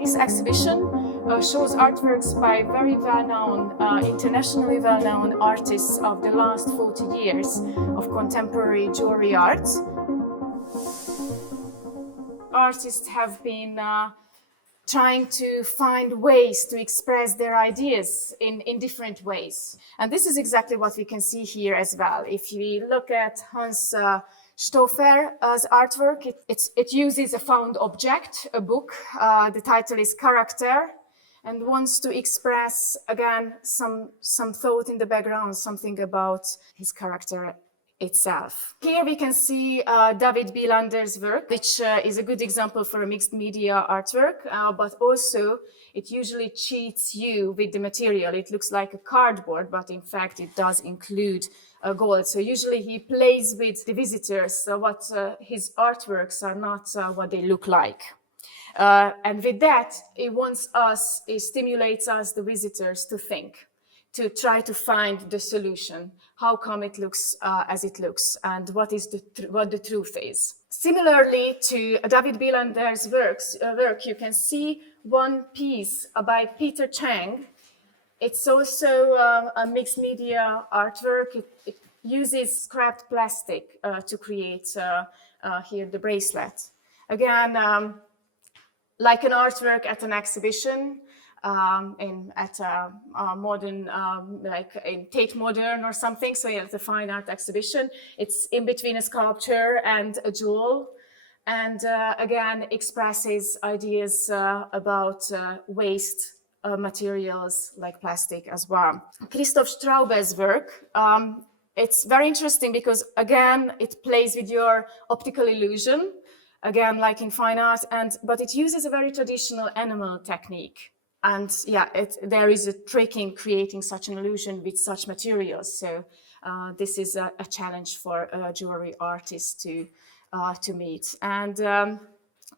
This exhibition shows artworks by very well-known, internationally well-known artists of the last 40 years of contemporary jewelry art. Artists have been trying to find ways to express their ideas in different ways. And this is exactly what we can see here as well. If we look at Hans Stoffer's artwork, it uses a found object, a book. The title is Character, and wants to express, again, some thought in the background, something about his character itself. Here we can see David Bielander's work, which is a good example for a mixed media artwork, but also it usually cheats you with the material. It looks like a cardboard, but in fact it does include gold. So usually he plays with the visitors, so what his artworks are not what they look like. And with that, it stimulates us, the visitors, to think, to try to find the solution. How come it looks as it looks, and what the truth is. Similarly to David Bielander's work, you can see one piece by Peter Chang. It's also a mixed media artwork. It uses scrapped plastic to create here the bracelet. Again, like an artwork at an exhibition, at a modern, like in Tate Modern or something, so at the fine art exhibition. It's in between a sculpture and a jewel, and again expresses ideas about waste materials like plastic as well. Christoph Straube's work, it's very interesting because again it plays with your optical illusion, again like in fine art, but it uses a very traditional animal technique. And yeah, there is a trick in creating such an illusion with such materials. So this is a challenge for jewelry artists to meet. And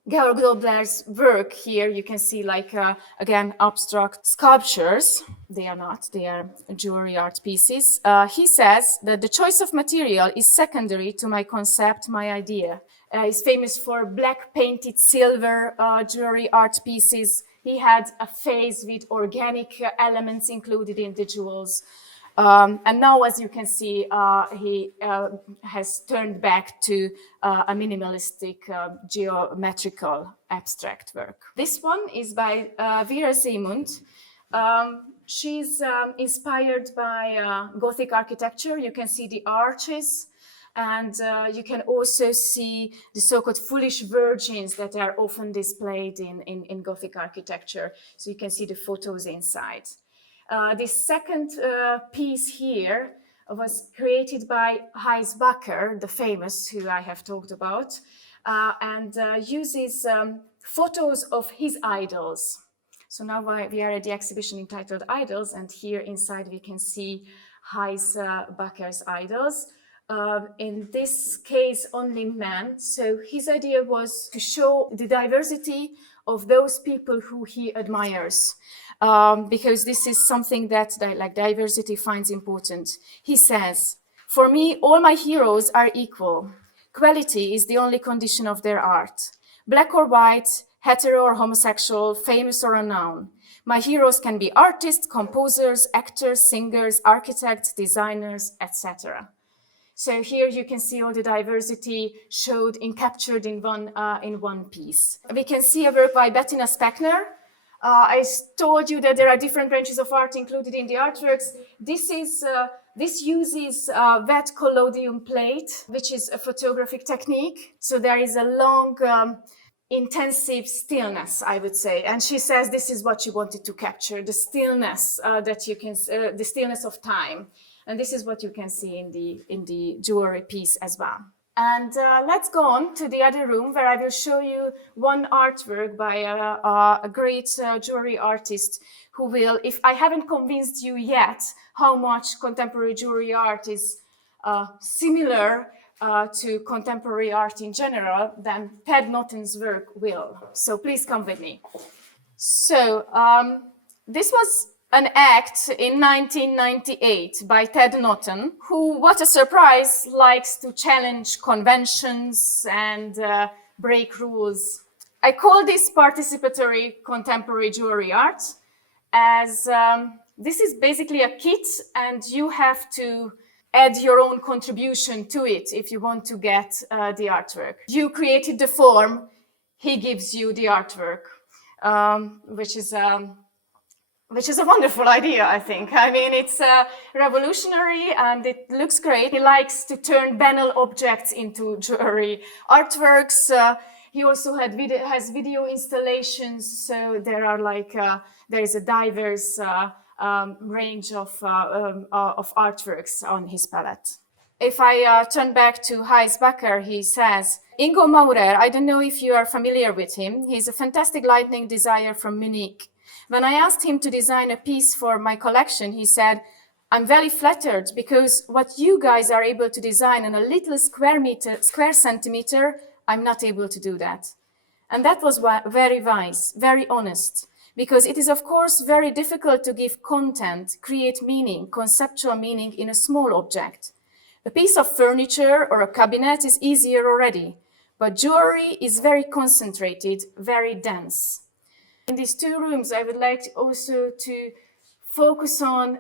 Georg Dobler's work here, you can see like, again, abstract sculptures. They are not, they are jewelry art pieces. He says that the choice of material is secondary to my concept, my idea. He's famous for black painted silver jewelry art pieces. He had a phase with organic elements included in the jewels. And now, as you can see, he has turned back to a minimalistic geometrical abstract work. This one is by Vera Seemund. She's inspired by Gothic architecture. You can see the arches. And you can also see the so-called foolish virgins that are often displayed in Gothic architecture. So you can see the photos inside. This second piece here was created by Gijs Bakker, the famous, who I have talked about, and uses photos of his idols. So now we are at the exhibition entitled Idols, and here inside we can see Gijs Bakker's idols. In this case, only men. So his idea was to show the diversity of those people who he admires, because this is something that like diversity finds important. He says, "For me, all my heroes are equal. Quality is the only condition of their art. Black or white, hetero or homosexual, famous or unknown. My heroes can be artists, composers, actors, singers, architects, designers, etc." So here you can see all the diversity captured in one piece. We can see a work by Bettina Speckner. I told you that there are different branches of art included in the artworks. This uses wet collodion plate, which is a photographic technique. So there is a long, intensive stillness, I would say. And she says this is what she wanted to capture: the stillness the stillness of time. And this is what you can see in the jewelry piece as well. And let's go on to the other room where I will show you one artwork by a great jewelry artist who will, if I haven't convinced you yet how much contemporary jewelry art is similar to contemporary art in general, then Ted Norton's work will. So please come with me. So this was an act in 1998 by Ted Norton, who, what a surprise, likes to challenge conventions and break rules. I call this participatory contemporary jewelry art, as this is basically a kit, and you have to add your own contribution to it if you want to get the artwork. You created the form, he gives you the artwork, which is a wonderful idea, I think. I mean, it's revolutionary and it looks great. He likes to turn banal objects into jewelry artworks. He also has video installations, so there are there is a diverse range of artworks on his palette. If I turn back to Heis Bakker, he says, Ingo Maurer, I don't know if you are familiar with him. He's a fantastic lightning designer from Munich. When I asked him to design a piece for my collection, he said, I'm very flattered because what you guys are able to design on a little square centimeter, I'm not able to do that. And that was very wise, very honest, because it is, of course, very difficult to give content, create meaning, conceptual meaning in a small object. A piece of furniture or a cabinet is easier already, but jewelry is very concentrated, very dense. In these two rooms, I would like also to focus on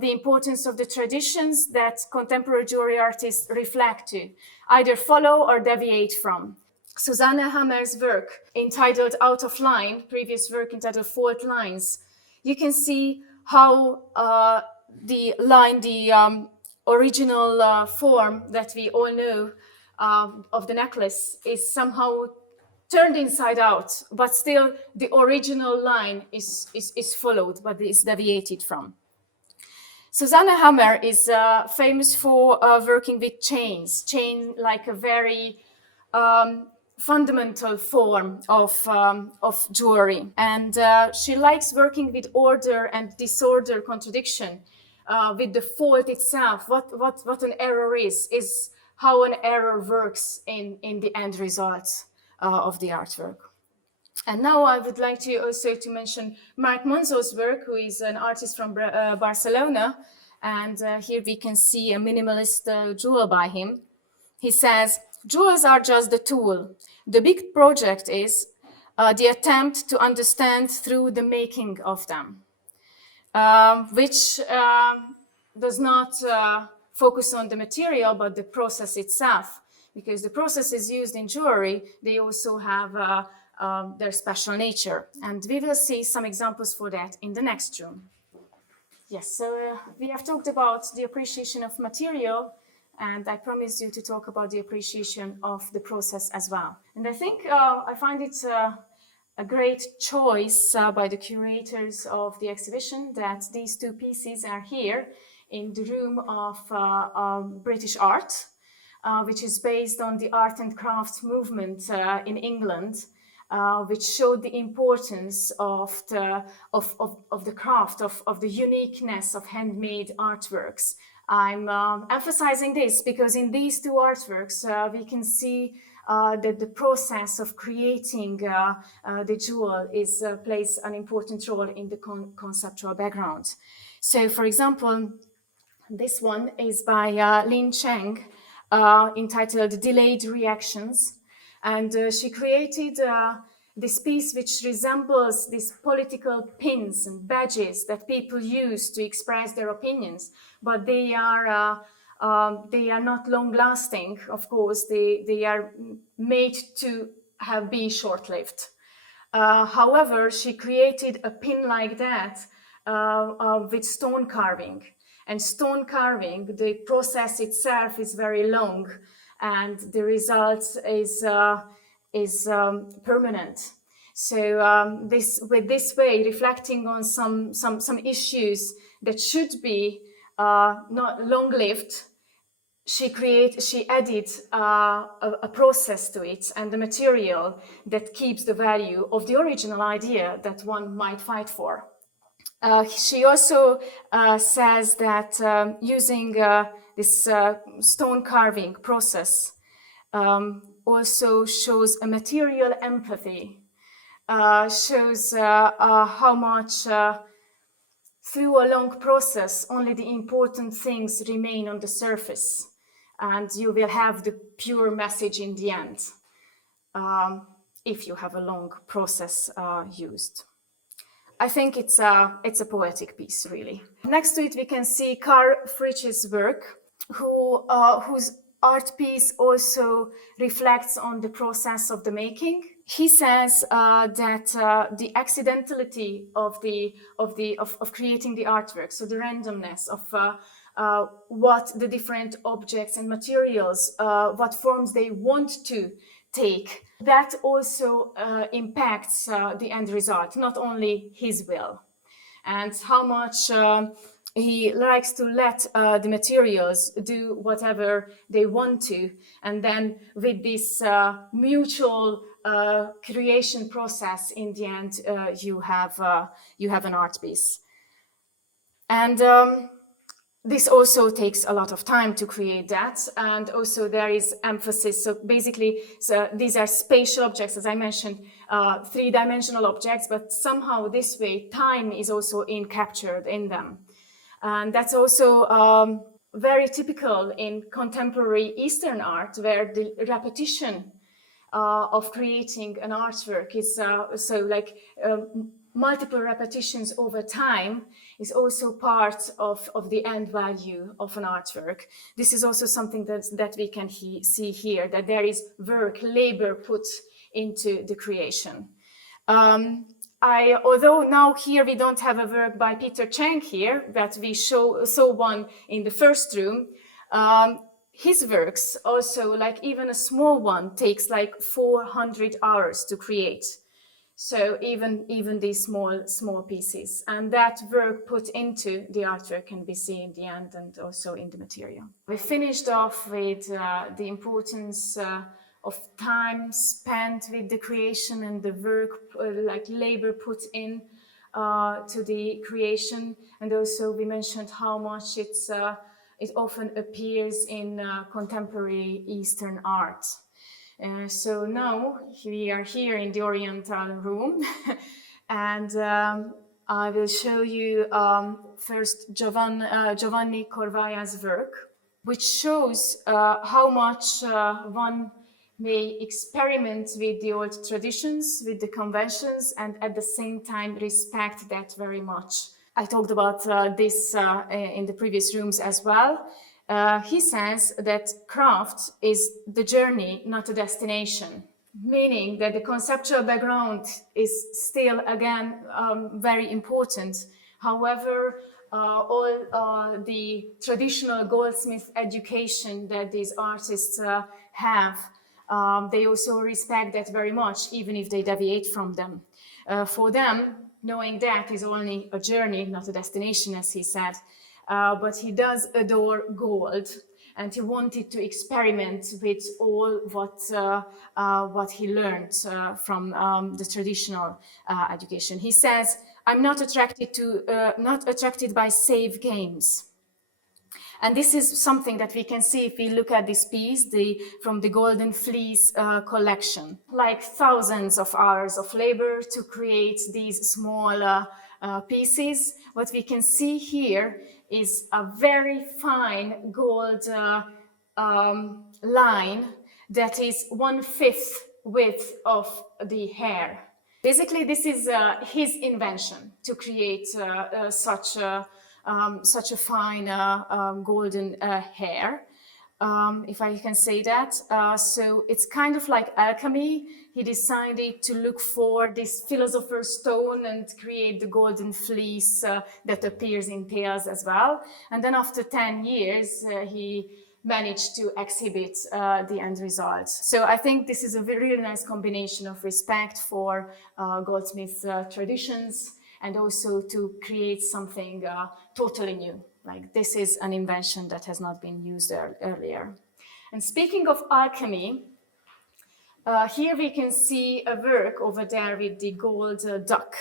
the importance of the traditions that contemporary jewelry artists reflect to, either follow or deviate from. Susanne Hammer's work entitled Out of Line, previous work entitled Fault Lines, you can see how the line, the original form that we all know of the necklace is somehow turned inside out, but still the original line is followed, but is deviated from. Susanne Hammer is famous for working with chains, like a very fundamental form of jewelry. And she likes working with order and disorder contradiction, with the fault itself, what an error is how an error works in the end result of the artwork. And now I would like to also to mention Marc Monzo's work, who is an artist from Barcelona. And here we can see a minimalist jewel by him. He says, jewels are just the tool. The big project is the attempt to understand through the making of them, which does not focus on the material, but the process itself. Because the processes used in jewelry, they also have their special nature. And we will see some examples for that in the next room. Yes, so we have talked about the appreciation of material, and I promised you to talk about the appreciation of the process as well. And I think I find it a great choice by the curators of the exhibition that these two pieces are here in the room of British art, which is based on the art and craft movement in England, which showed the importance of the craft, of the uniqueness of handmade artworks. I'm emphasizing this because in these two artworks, we can see that the process of creating the jewel plays an important role in the conceptual background. So, for example, this one is by Lin Cheng, entitled Delayed Reactions. And she created this piece which resembles these political pins and badges that people use to express their opinions, but they are not long-lasting, of course. They are made to have been short-lived. However, she created a pin like that with stone carving. And stone carving, the process itself is very long, and the result is permanent. So with this way, reflecting on some issues that should be not long-lived, she added a process to it and the material that keeps the value of the original idea that one might fight for. She also says that using this stone carving process also shows a material empathy, shows how much through a long process only the important things remain on the surface, and you will have the pure message in the end. if you have a long process used. I think it's a poetic piece, really. Next to it, we can see Carl Fritzsch's work, whose art piece also reflects on the process of the making. He says that the accidentality of creating the artwork, so the randomness of what the different objects and materials, what forms they want to take, that also impacts the end result, not only his will, and how much he likes to let the materials do whatever they want to, and then with this mutual creation process, in the end, you have an art piece. And this also takes a lot of time to create that, and also there is emphasis. So basically, these are spatial objects, as I mentioned, three-dimensional objects, but somehow this way time is also captured in them. And that's also very typical in contemporary Eastern art, where the repetition of creating an artwork is multiple repetitions over time is also part of the end value of an artwork. This is also something that we can see here, that there is work, labor put into the creation. Although now here we don't have a work by Peter Chang here, that we saw one in the first room, his works also, like even a small one, takes like 400 hours to create. So even these small pieces, and that work put into the artwork can be seen in the end and also in the material. We finished off with the importance of time spent with the creation and the work, like labor put in to the creation, and also we mentioned how much it often appears in contemporary Eastern art. So now we are here in the Oriental room, and I will show you first Giovanni Corvaya's work, which shows how much one may experiment with the old traditions, with the conventions, and at the same time respect that very much. I talked about this in the previous rooms as well. He says that craft is the journey, not a destination, meaning that the conceptual background is still, again, very important. However, all the traditional goldsmith education that these artists have, they also respect that very much, even if they deviate from them. For them, knowing that is only a journey, not a destination, as he said. But he does adore gold, and he wanted to experiment with all what he learned from the traditional education. He says, "I'm not attracted by safe games." And this is something that we can see if we look at this piece from the Golden Fleece collection. Like thousands of hours of labor to create these small pieces, what we can see here is a very fine gold line that is 1/5 width of the hair. Basically, this is his invention to create such a fine golden hair, if I can say that. So it's kind of like alchemy. He decided to look for this philosopher's stone and create the golden fleece that appears in tales as well. And then after 10 years, he managed to exhibit the end result. So I think this is a really nice combination of respect for goldsmith traditions, and also to create something totally new. Like this is an invention that has not been used earlier. And speaking of alchemy, here we can see a work over there with the gold duck,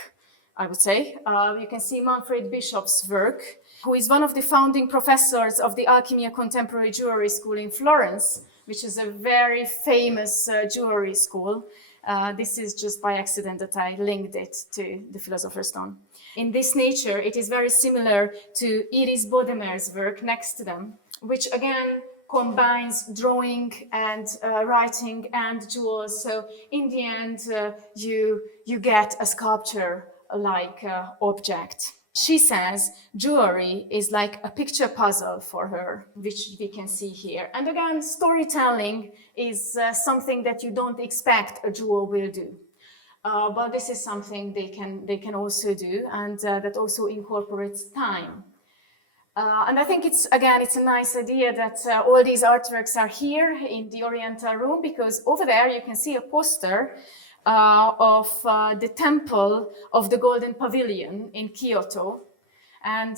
I would say. You can see Manfred Bishop's work, who is one of the founding professors of the Alchemia Contemporary Jewelry School in Florence, which is a very famous jewelry school. This is just by accident that I linked it to the Philosopher's Stone. In this nature, it is very similar to Iris Bodemer's work next to them, which again combines drawing and writing and jewels. So in the end, you get a sculpture-like object. She says jewelry is like a picture puzzle for her, which we can see here. And again, storytelling is something that you don't expect a jewel will do. But this is something they can also do, and that also incorporates time. And I think it's a nice idea that all these artworks are here in the Oriental Room, because over there you can see a poster of the temple of the Golden Pavilion in Kyoto. And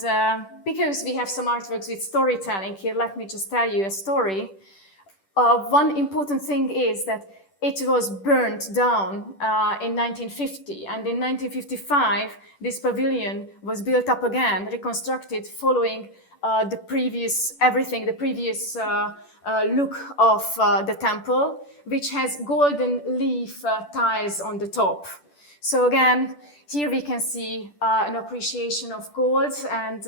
because we have some artworks with storytelling here, let me just tell you a story. One important thing is that it was burnt down in 1950, and in 1955 this pavilion was built up again, reconstructed following the previous look of the temple, which has golden leaf tiles on the top. So again, here we can see an appreciation of gold, and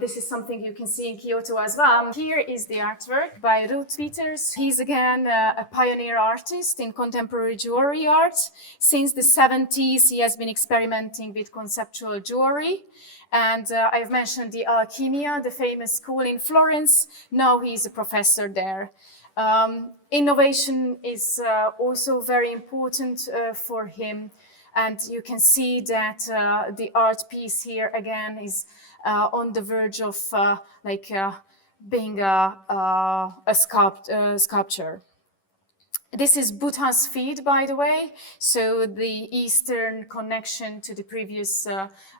this is something you can see in Kyoto as well. Here is the artwork by Ruth Peters. He's again a pioneer artist in contemporary jewelry art. Since the 70s, he has been experimenting with conceptual jewelry. And I've mentioned the Alchimia, the famous school in Florence. Now he's a professor there. Innovation is also very important for him. And you can see that the art piece here again is on the verge of being a sculpture. This is Buddha's feet, by the way. So the Eastern connection to the previous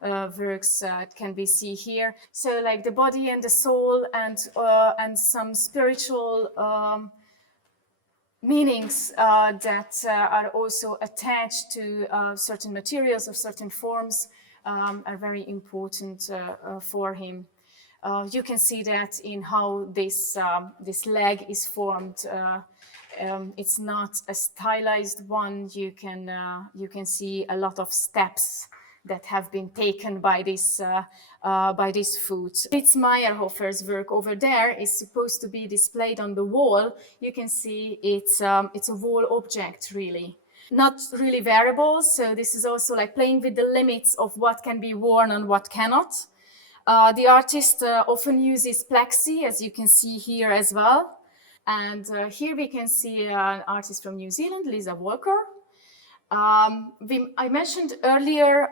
works can be seen here. So like the body and the soul and some spiritual meanings that are also attached to certain materials of certain forms are very important for him. You can see that in how this leg is formed. It's not a stylized one. You can see a lot of steps that have been taken by this foot. Fritz Meyerhofer's work over there is supposed to be displayed on the wall. You can see it's a wall object, really. Not really variable, so this is also like playing with the limits of what can be worn and what cannot. The artist often uses plexi, as you can see here as well. And here we can see an artist from New Zealand, Lisa Walker. I mentioned earlier,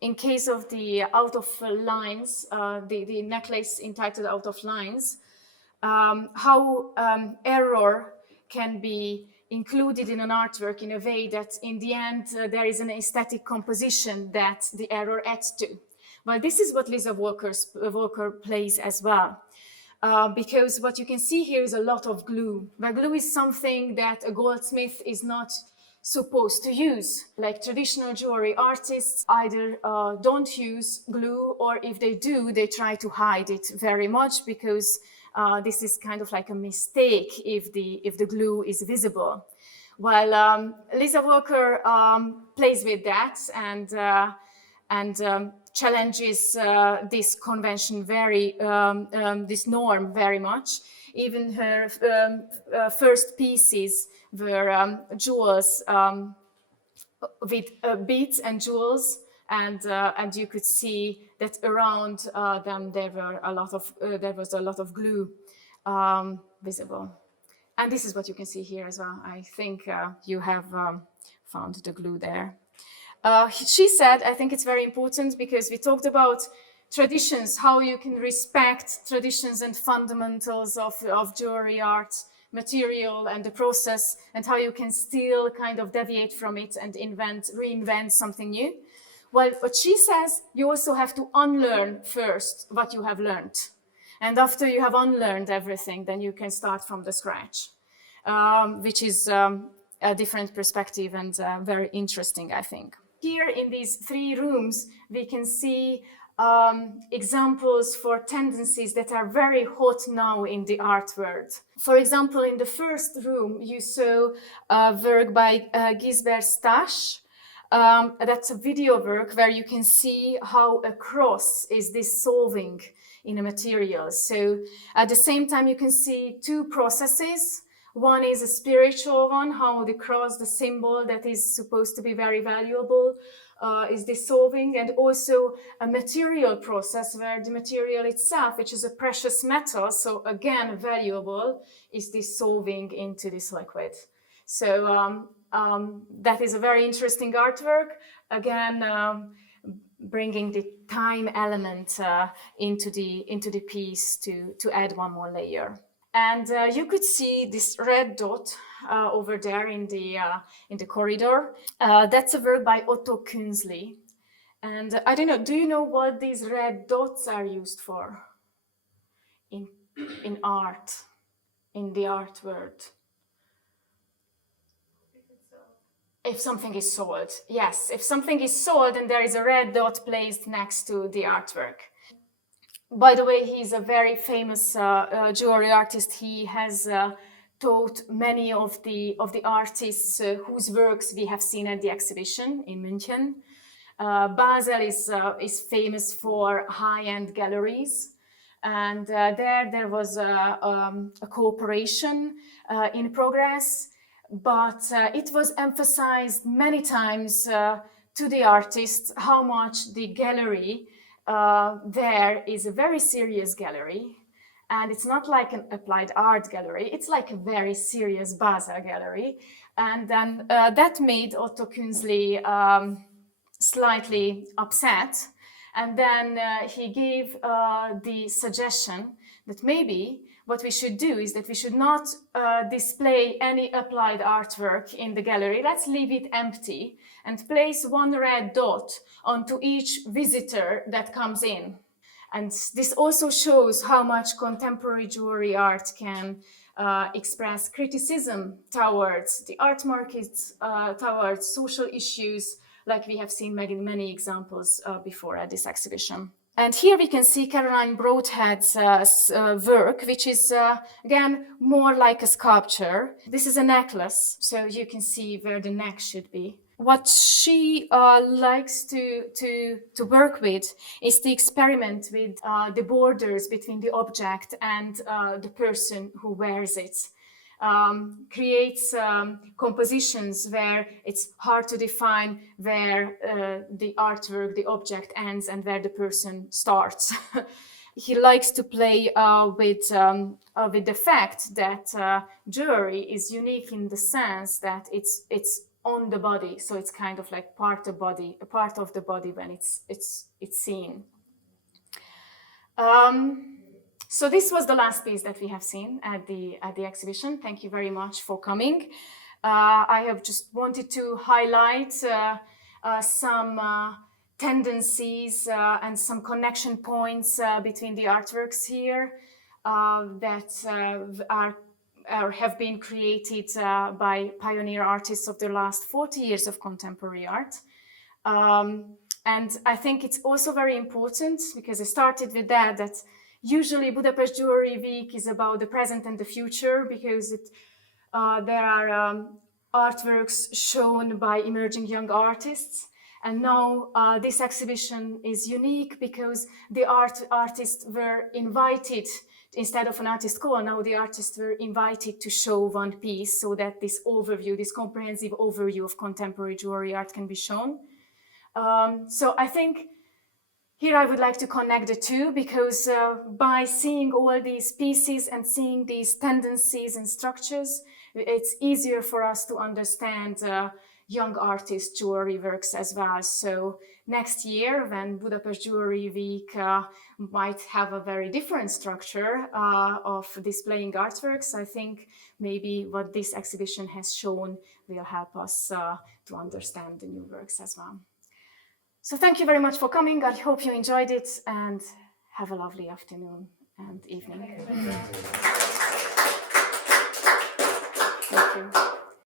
in case of the out of lines, the necklace entitled Out of Lines, how error can be included in an artwork in a way that in the end there is an aesthetic composition that the error adds to. Well, this is what Lisa Walker plays as well. Because what you can see here is a lot of glue. But glue is something that a goldsmith is not supposed to use. Like traditional jewelry artists either don't use glue, or if they do, they try to hide it very much, because this is kind of like a mistake if the glue is visible. While Lisa Walker plays with that and challenges this convention this norm very much. Even her first pieces were jewels with beads and jewels, and you could see that around them there was a lot of glue visible. And this is what you can see here as well. I think you have found the glue there. She said, I think it's very important, because we talked about traditions, how you can respect traditions and fundamentals of jewelry art, material and the process, and how you can still kind of deviate from it and reinvent something new. Well, what she says, you also have to unlearn first what you have learned. And after you have unlearned everything, then you can start from the scratch, which is a different perspective and very interesting, I think. Here in these three rooms, we can see examples for tendencies that are very hot now in the art world. For example, in the first room, you saw work by Gisbert Stasch. That's a video work where you can see how a cross is dissolving in a material. So at the same time, you can see two processes. One is a spiritual one, how the cross, the symbol that is supposed to be very valuable, is dissolving, and also a material process where the material itself, which is a precious metal, so again valuable, is dissolving into this liquid. So that is a very interesting artwork, again bringing the time element into the piece to add one more layer. And you could see this red dot over there in the corridor. That's a work by Otto Künzli. And I don't know, do you know what these red dots are used for in art, in the art world? If something is sold, yes. If something is sold and there is a red dot placed next to the artwork. By the way, he's a very famous jewelry artist. He has taught many of the artists whose works we have seen at the exhibition in München. Basel is famous for high-end galleries, and there was a cooperation in progress, but it was emphasized many times to the artists how much the gallery there is a very serious gallery, and it's not like an applied art gallery, it's like a very serious Basel gallery. And then that made Otto Künzli slightly upset, and then he gave the suggestion that maybe what we should do is that we should not display any applied artwork in the gallery. Let's leave it empty and place one red dot onto each visitor that comes in. And this also shows how much contemporary jewelry art can express criticism towards the art market, towards social issues, like we have seen many examples before at this exhibition. And here we can see Caroline Broadhead's work, which is, again, more like a sculpture. This is a necklace, so you can see where the neck should be. What she likes to work with is to experiment with the borders between the object and the person who wears it. Creates compositions where it's hard to define where the artwork, the object ends and where the person starts. He likes to play with the fact that jewelry is unique in the sense that it's on the body, so it's kind of like part of the body when it's seen. So this was the last piece that we have seen at the exhibition. Thank you very much for coming. I have just wanted to highlight some tendencies and some connection points between the artworks here that have been created by pioneer artists of the last 40 years of contemporary art. And I think it's also very important, because I started with that usually Budapest Jewelry Week is about the present and the future, because there are artworks shown by emerging young artists. And now this exhibition is unique because the artists were invited, instead of an artist call, now the artists were invited to show one piece, so that this overview, this comprehensive overview of contemporary jewelry art can be shown. So I think here I would like to connect the two, because by seeing all these pieces and seeing these tendencies and structures, it's easier for us to understand young artists' jewelry works as well. So next year, when Budapest Jewelry Week might have a very different structure of displaying artworks, I think maybe what this exhibition has shown will help us to understand the new works as well. So thank you very much for coming. I hope you enjoyed it, and have a lovely afternoon and evening. Thank you.